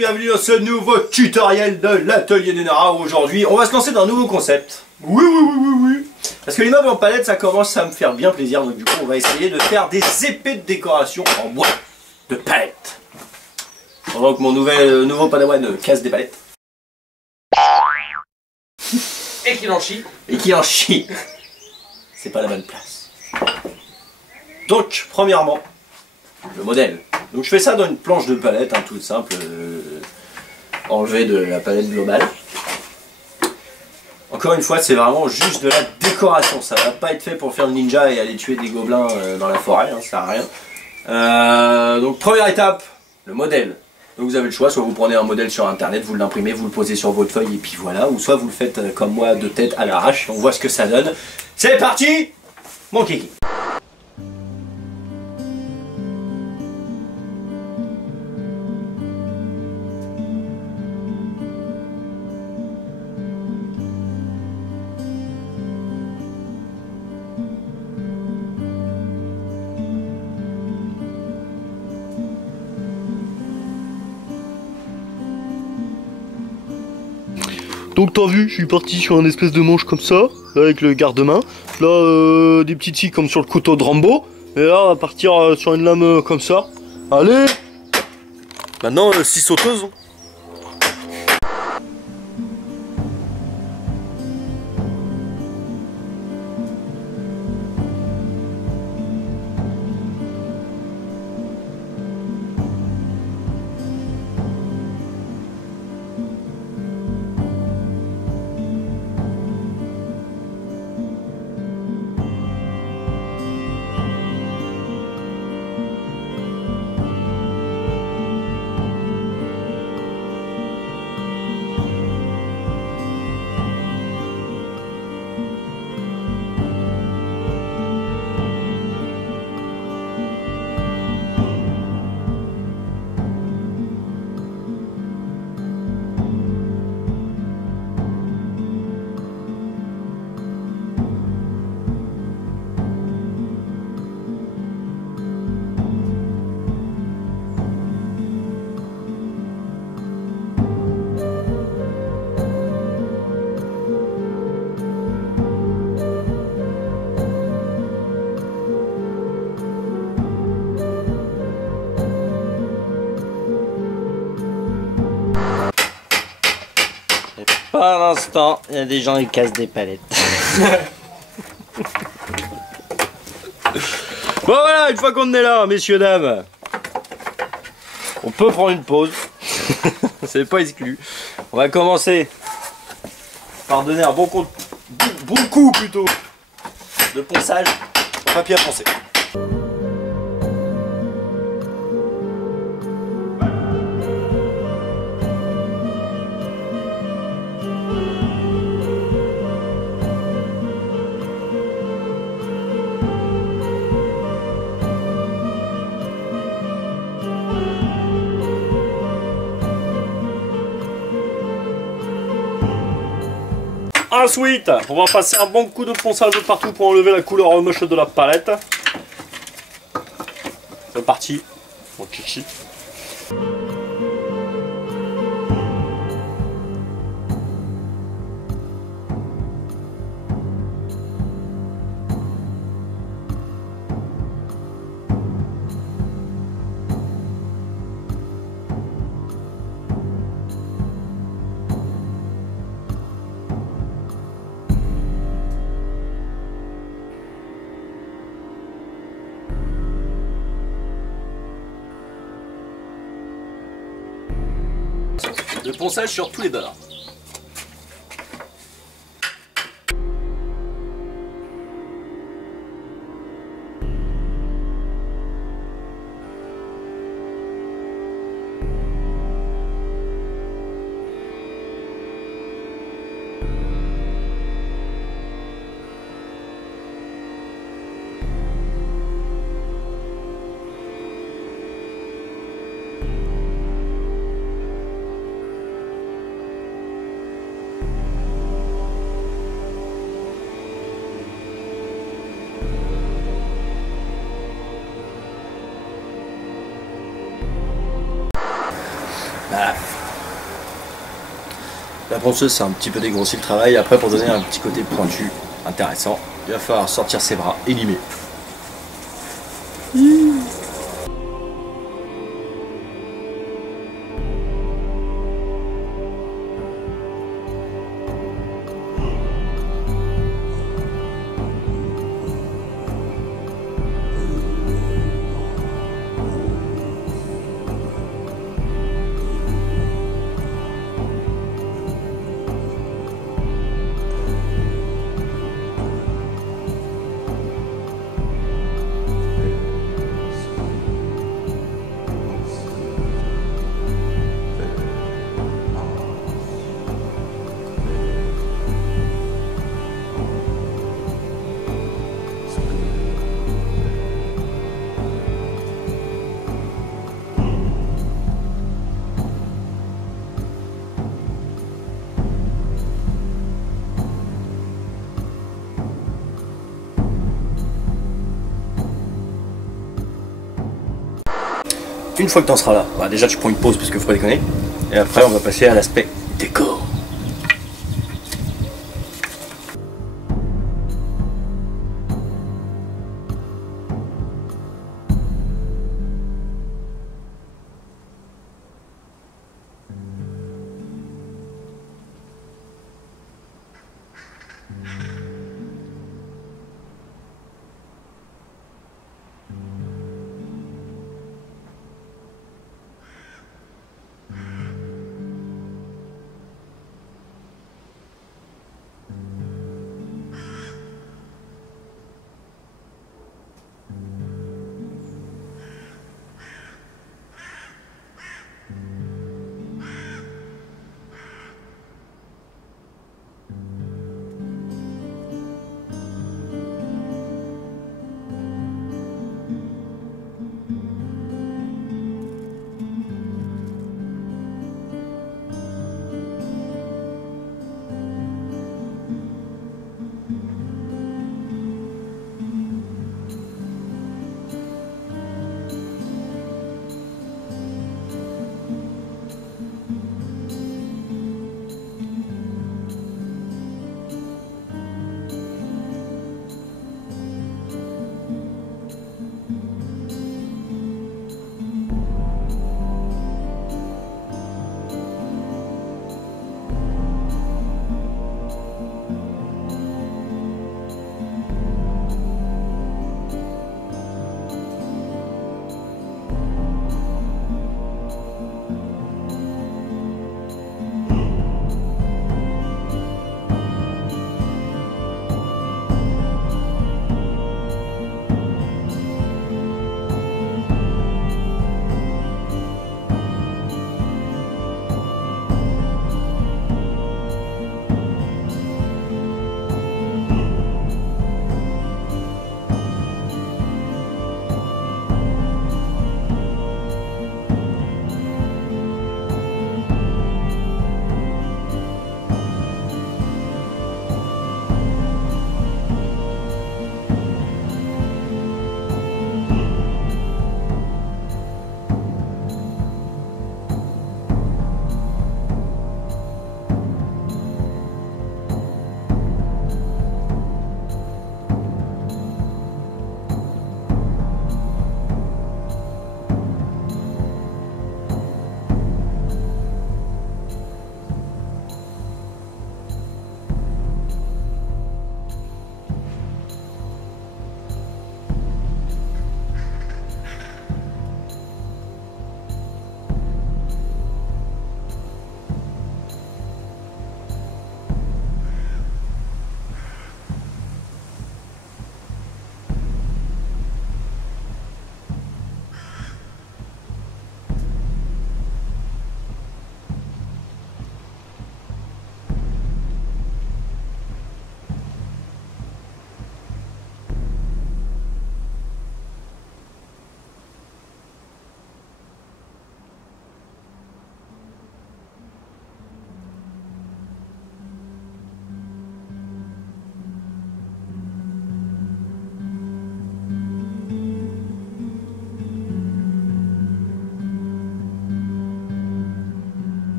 bienvenue dans ce nouveau tutoriel de l'atelier d'Enara. Aujourd'hui, on va se lancer dans un nouveau concept. Oui. Parce que l'immeuble en palette, ça commence à me faire bien plaisir. Donc du coup, on va essayer de faire des épées de décoration en bois de palette. Pendant que mon nouveau padawan casse des palettes. Et qu'il en chie. Et qui en chie. C'est pas la bonne place. Donc, premièrement, le modèle. Donc je fais ça dans une planche de palette, hein, toute simple, enlevée de la palette globale. Encore une fois, c'est vraiment juste de la décoration. Ça va pas être fait pour faire le ninja et aller tuer des gobelins dans la forêt, hein, ça sert à rien. Donc première étape, le modèle. Donc vous avez le choix, soit vous prenez un modèle sur internet, vous l'imprimez, vous le posez sur votre feuille et puis voilà, ou soit vous le faites comme moi de tête à l'arrache, on voit ce que ça donne. C'est parti, mon kiki. Donc t'as vu, je suis parti sur un espèce de manche comme ça, avec le garde-main. Là, des petites scies comme sur le couteau de Rambo. Et là, on va partir sur une lame comme ça. Allez. Maintenant, 6 sauteuses. Pas un instant, il y a des gens qui cassent des palettes. Bon voilà, une fois qu'on est là, messieurs, dames, on peut prendre une pause. C'est pas exclu. On va commencer par donner un bon coup plutôt de ponçage au papier à poncer. Ensuite, on va passer un bon coup de ponçage de partout pour enlever la couleur moche de la palette. C'est parti, mon chichi. Le ponçage sur tous les bords. La ponceuse, c'est un petit peu dégrossi le travail. Après, pour donner un petit côté pointu, intéressant, il va falloir sortir ses bras et limer. Une fois que tu en seras là, bah déjà tu prends une pause parce qu'il faut pas déconner. Et après on va passer à l'aspect décor.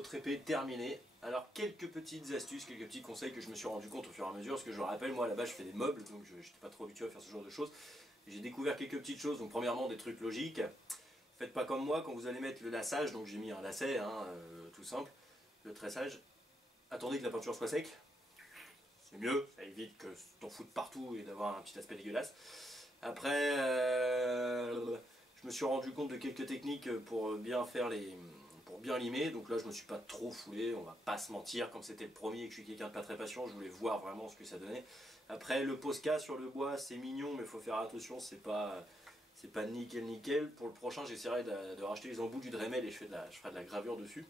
notre épée terminée. Alors quelques petites astuces, quelques petits conseils que je me suis rendu compte au fur et à mesure, parce que je le rappelle, moi à la base je fais des meubles, donc je n'étais pas trop habitué à faire ce genre de choses. J'ai découvert quelques petites choses, donc premièrement des trucs logiques. Faites pas comme moi quand vous allez mettre le laçage, donc j'ai mis un lacet, hein, tout simple, le tressage. Attendez que la peinture soit sec, c'est mieux, ça évite que t'en foutes partout et d'avoir un petit aspect dégueulasse. Après, je me suis rendu compte de quelques techniques pour bien faire pour bien limer, donc là je me suis pas trop foulé, on va pas se mentir, comme c'était le premier et que je suis quelqu'un de pas très patient, je voulais voir vraiment ce que ça donnait. Après le Posca sur le bois c'est mignon, mais il faut faire attention, c'est pas nickel. Pour le prochain j'essaierai de racheter les embouts du Dremel et je ferai de la gravure dessus.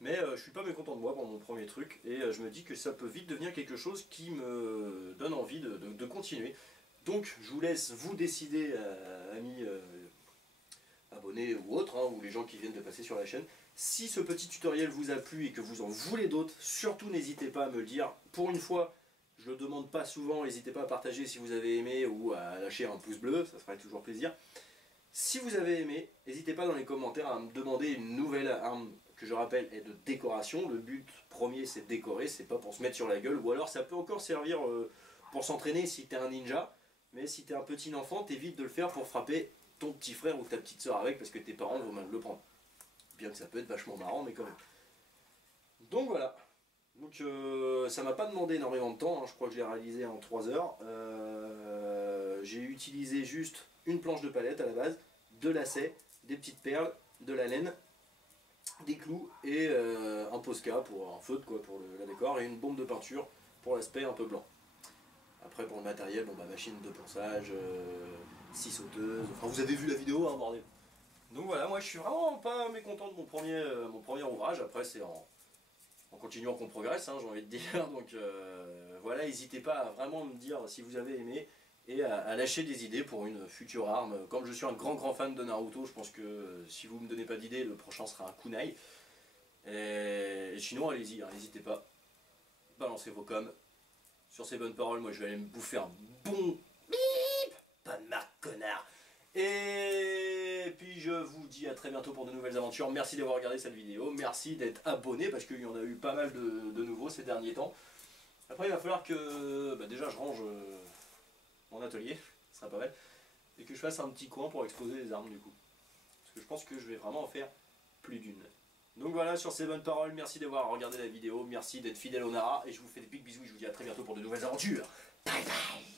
Mais je suis pas mécontent de moi pour mon premier truc, et je me dis que ça peut vite devenir quelque chose qui me donne envie de continuer. Donc je vous laisse vous décider, amis abonnés ou autres, hein, ou les gens qui viennent de passer sur la chaîne. Si ce petit tutoriel vous a plu et que vous en voulez d'autres, surtout n'hésitez pas à me le dire. Pour une fois, je le demande pas souvent, n'hésitez pas à partager si vous avez aimé ou à lâcher un pouce bleu, ça ferait toujours plaisir. Si vous avez aimé, n'hésitez pas dans les commentaires à me demander une nouvelle arme que je rappelle est de décoration. Le but premier c'est de décorer, c'est pas pour se mettre sur la gueule, ou alors ça peut encore servir pour s'entraîner si t'es un ninja. Mais si t'es un petit enfant, t'évites de le faire pour frapper ton petit frère ou ta petite soeur avec, parce que tes parents vont mal le prendre. Bien que ça peut être vachement marrant, mais quand même. Donc voilà. Donc ça m'a pas demandé énormément de temps, hein. Je crois que je l'ai réalisé en 3 heures. J'ai utilisé juste une planche de palette à la base, de lacets, des petites perles, de la laine, des clous et un Posca pour un feutre quoi, pour la décor, et une bombe de peinture pour l'aspect un peu blanc. Après pour le matériel, bon bah machine de ponçage, scie sauteuse, enfin vous avez vu la vidéo hein bordel. Donc voilà, moi je suis vraiment pas mécontent de mon premier ouvrage. Après c'est en continuant qu'on progresse, hein, j'ai envie de dire. Donc voilà, n'hésitez pas à vraiment me dire si vous avez aimé et à lâcher des idées pour une future arme. Comme je suis un grand fan de Naruto, je pense que si vous me donnez pas d'idées, le prochain sera un kunai. Et sinon allez-y, hein, n'hésitez pas, balancez vos coms. Sur ces bonnes paroles, moi je vais aller me bouffer un bon bip, pas de marque connard. Et puis je vous dis à très bientôt pour de nouvelles aventures. Merci d'avoir regardé cette vidéo, merci d'être abonné parce qu'il y en a eu pas mal de nouveaux ces derniers temps. Après il va falloir que déjà je range mon atelier, ce sera pas mal, et que je fasse un petit coin pour exposer les armes du coup. Parce que je pense que je vais vraiment en faire plus d'une. Donc voilà, sur ces bonnes paroles, merci d'avoir regardé la vidéo, merci d'être fidèle au Nara, et je vous fais des big bisous et je vous dis à très bientôt pour de nouvelles aventures. Bye bye.